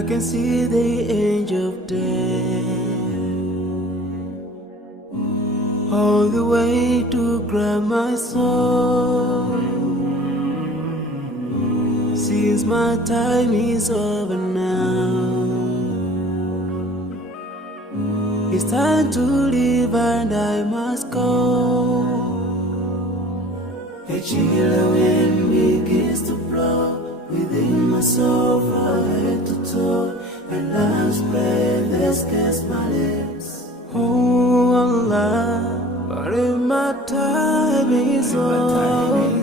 I can see the angel of death all the way to grab my soul. Since my time is over now, it's time to leave and I must go. A chilly wind begins to blow within my soul from head to toe, and love's breath escapes my lips. Oh Allah, but if my time is over,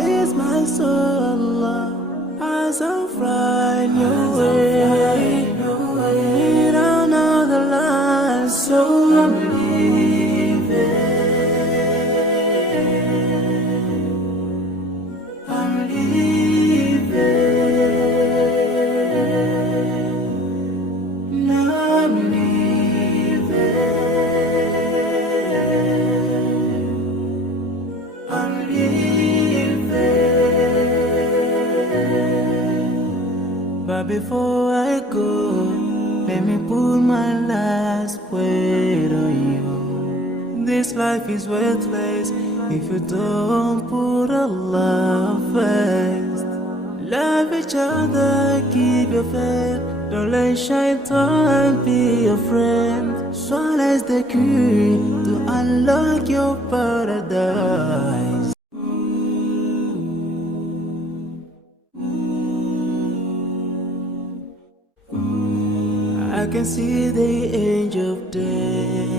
it's my soul, Allah, as I'm flying your way, down another line, so I'm leaving. I'm leaving. Now I'm leaving. I'm leaving. But before I go, let me put my last word on you. This life is worthless if you don't put Allah first. Love each other, keep your faith. Don't let shaitan be your friend. Swallow the key to unlock your paradise. I can see the angel of death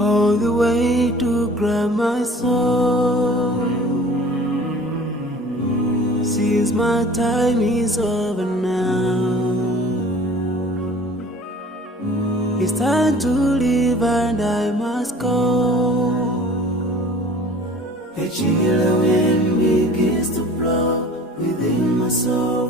all the way to grab my soul. Since my time is over now, it's time to leave and I must go. A chilly wind begins to blow within my soul.